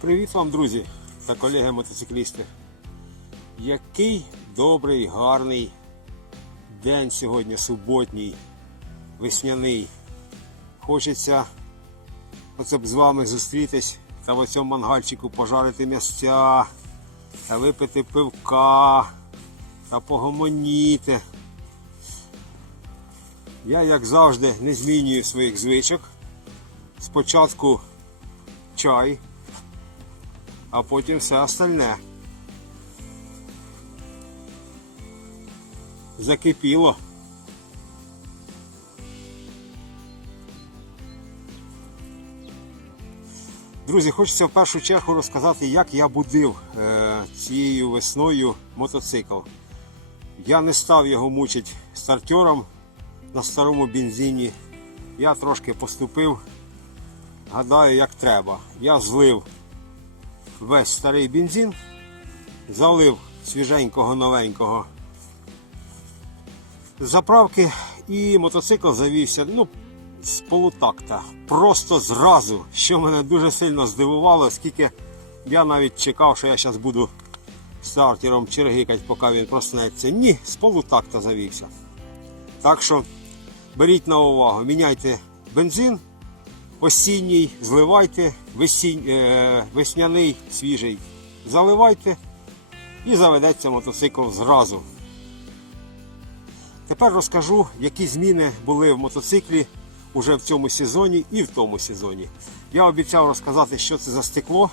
Привіт вам, друзі та колеги-мотоциклісти. Який добрий, гарний день сьогодні, суботній, весняний. Хочеться оце б з вами зустрітись та в цьому мангальчику пожарити м'ясця, та випити пивка та погомоніти. Я, як завжди, не змінюю своїх звичок. Спочатку чай, а потім все остальне. Закипіло. Друзі, хочеться в першу чергу розказати, як я будив е, цією весною мотоцикл. Я не став його мучити стартером на старому бензині. Я трошки поступив, гадаю, як треба. Я злив весь старий бензин, залив свіженького новенького заправки і мотоцикл завівся ну, з полутакта. Просто зразу, що мене дуже сильно здивувало, оскільки я навіть чекав, що я зараз буду стартером чергикати, поки він проснеться. Ні, з полутакта завівся. Так що беріть на увагу, міняйте бензин, осінній зливайте, е, весняний свіжий заливайте і заведеться мотоцикл зразу. Тепер розкажу, які зміни були в мотоциклі уже в цьому сезоні і в тому сезоні. Я обіцяв розказати, що це за стекло,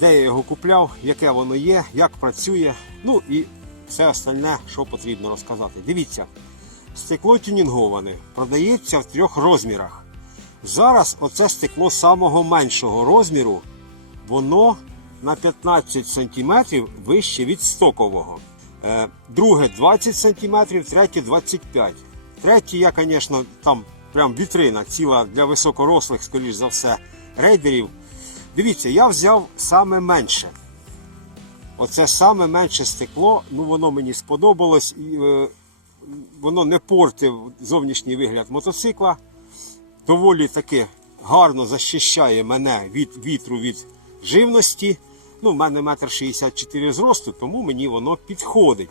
де я його купляв, яке воно є, як працює, ну і все остальне, що потрібно розказати. Дивіться, стекло тюнінговане, продається в трьох розмірах. Зараз оце стекло самого меншого розміру, воно на 15 см вище від стокового. Е, Друге 20 см, третє 25 см. Третє я, звісно, там прям вітрина ціла для високорослих, скоріш за все, рейдерів. Дивіться, я взяв саме менше. Оце саме менше стекло, ну воно мені сподобалось, і е, воно не портив зовнішній вигляд мотоцикла доволі таки гарно захищає мене від вітру, від живності. Ну, в мене метр 64 зросту, тому мені воно підходить.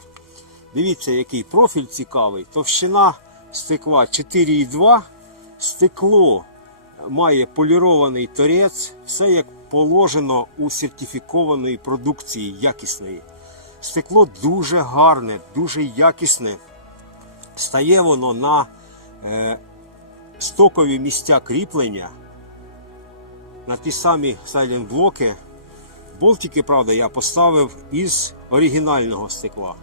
Дивіться, який профіль цікавий. Товщина стекла 4,2. Стекло має полірований торець, все як положено у сертифікованої продукції якісної. Стекло дуже гарне, дуже якісне. Стає воно на е, стокові місця кріплення на ті самі сайлент блоки. Болтики, правда, я поставив із оригінального стекла.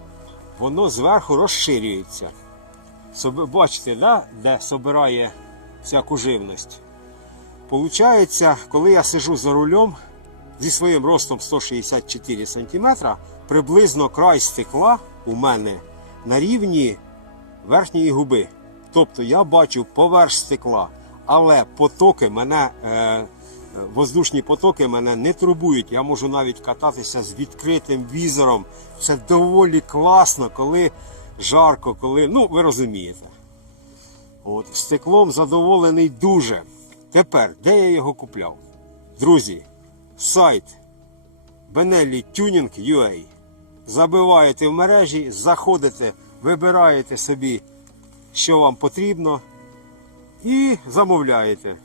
Воно зверху розширюється. Бачите, да? де собирає всяку живність. Получається, коли я сижу за рулем зі своїм ростом 164 см, приблизно край стекла у мене на рівні верхньої губи. Тобто я бачу поверх стекла, але потоки мене, е, воздушні потоки мене не турбують. Я можу навіть кататися з відкритим візором. Це доволі класно, коли жарко, коли. Ну, ви розумієте. От, стеклом задоволений дуже. Тепер, де я його купляв? Друзі, сайт Benelli Tuning UA. Забиваєте в мережі, заходите, вибираєте собі що вам потрібно, і замовляєте.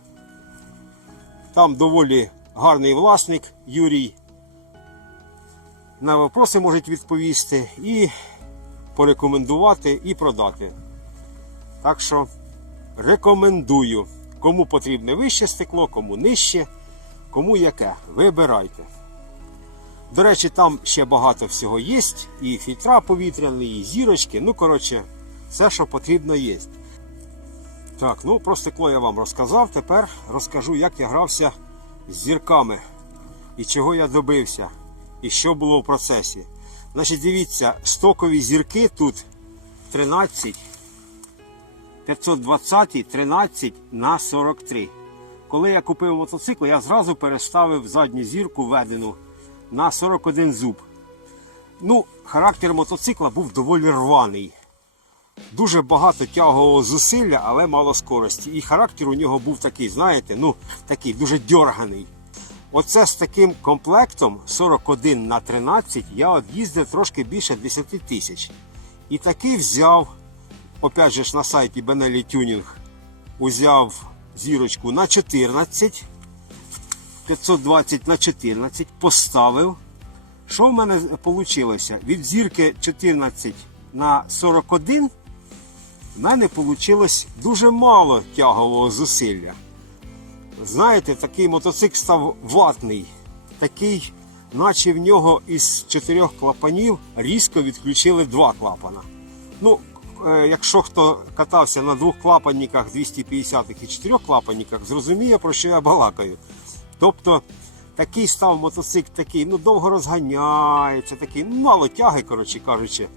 Там доволі гарний власник Юрій. На вопроси можуть відповісти і порекомендувати і продати. Так що рекомендую. Кому потрібне вище стекло, кому нижче, кому яке. Вибирайте. До речі, там ще багато всього є. І фільтра повітряні, і зірочки. Ну, коротше, все, що потрібно, є. Так, ну про стекло я вам розказав. Тепер розкажу, як я грався з зірками і чого я добився, і що було в процесі. Значить, дивіться, стокові зірки тут 13, 520, 13 на 43. Коли я купив мотоцикл, я зразу переставив задню зірку введену на 41 зуб. Ну, характер мотоцикла був доволі рваний. Дуже багато тягового зусилля, але мало скорості. І характер у нього був такий, знаєте, ну, такий дуже дьорганий. Оце з таким комплектом 41 на 13 я от їздив трошки більше 10 тисяч. І такий взяв, опять же ж на сайті Benelli Tuning, узяв зірочку на 14, 520 на 14, поставив. Що в мене вийшло? Від зірки 14 на 41 в мене вийшло дуже мало тягового зусилля. Знаєте, такий мотоцикл став ватний, такий, наче в нього із чотирьох клапанів різко відключили два клапана. Ну, е, якщо хто катався на двох клапанниках 250 і чотирьох клапанниках, зрозуміє, про що я балакаю. Тобто такий став мотоцикл, такий, ну довго розганяється, такий, ну, мало тяги, коротше кажучи.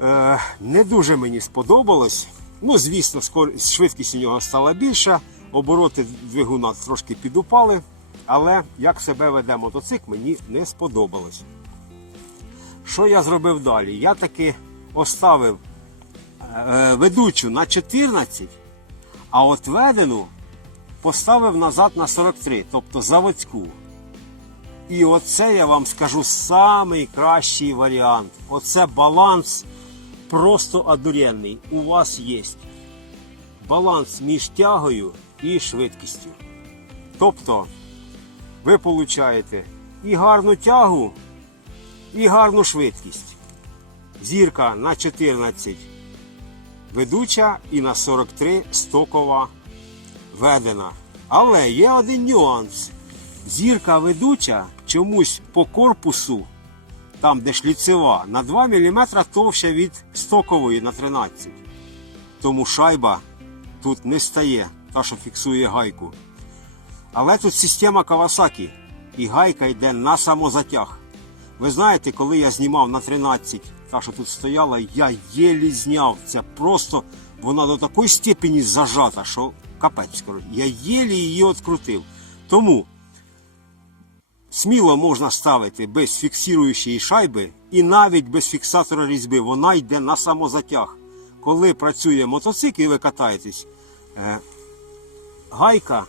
Е, не дуже мені сподобалось. Ну, звісно, швидкість у нього стала більша, обороти двигуна трошки підупали, але як себе веде мотоцикл, мені не сподобалось. Що я зробив далі? Я таки оставив е, ведучу на 14, а от ведену поставив назад на 43, тобто заводську. І оце я вам скажу самий кращий варіант. Оце баланс просто одуренний. У вас є баланс між тягою і швидкістю. Тобто ви получаєте і гарну тягу, і гарну швидкість. Зірка на 14 ведуча і на 43 стокова ведена. Але є один нюанс. Зірка ведуча чомусь по корпусу, там де шліцева, на 2 мм товща від стокової на 13. Тому шайба тут не стає, та що фіксує гайку. Але тут система Kawasaki і гайка йде на самозатяг. Ви знаєте, коли я знімав на 13, та що тут стояла, я єлі зняв. Це просто вона до такої степені зажата, що капець. Я єлі її відкрутив. Тому сміло можна ставити без фіксуючої шайби і навіть без фіксатора різьби. Вона йде на самозатяг. Коли працює мотоцикл і ви катаєтесь, е, гайка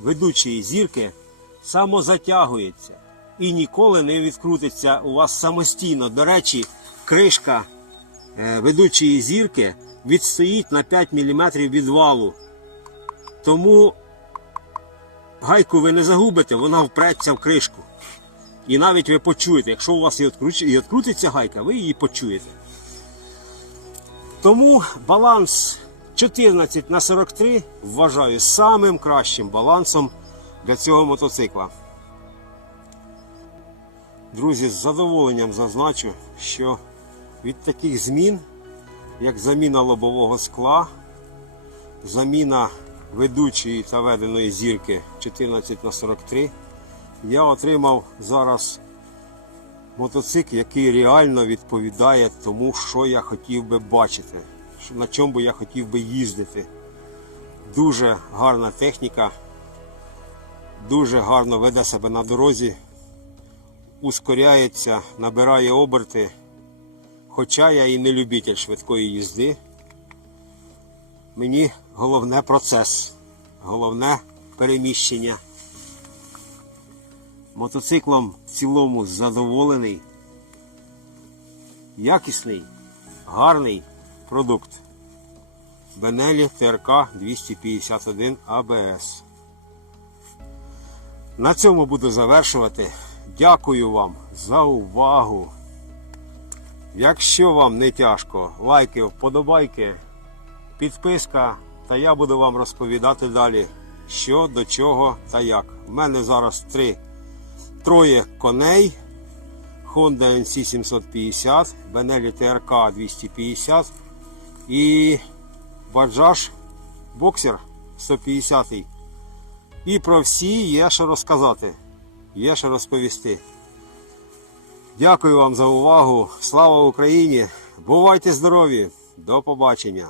ведучої зірки самозатягується і ніколи не відкрутиться у вас самостійно. До речі, кришка е, ведучої зірки відстоїть на 5 мм від валу. Тому гайку ви не загубите, вона впреться в кришку. І навіть ви почуєте, якщо у вас і відкрутиться гайка, ви її почуєте. Тому баланс 14 на 43 вважаю самим кращим балансом для цього мотоцикла. Друзі, з задоволенням зазначу, що від таких змін, як заміна лобового скла, заміна ведучої та веденої зірки 14 на 43, я отримав зараз мотоцикл, який реально відповідає тому, що я хотів би бачити, на чому би я хотів би їздити. Дуже гарна техніка, дуже гарно веде себе на дорозі, ускоряється, набирає оберти. Хоча я і не любитель швидкої їзди, мені головне процес, головне переміщення. Мотоциклом в цілому задоволений. Якісний, гарний продукт. Бенелі ТРК 251 АБС. На цьому буду завершувати. Дякую вам за увагу. Якщо вам не тяжко, лайки, вподобайки, підписка, та я буду вам розповідати далі, що до чого та як. У мене зараз три, троє коней. Honda NC 750, Benelli TRK 250 і Bajaj Boxer 150. І про всі є що розказати, є що розповісти. Дякую вам за увагу. Слава Україні! Бувайте здорові! До побачення!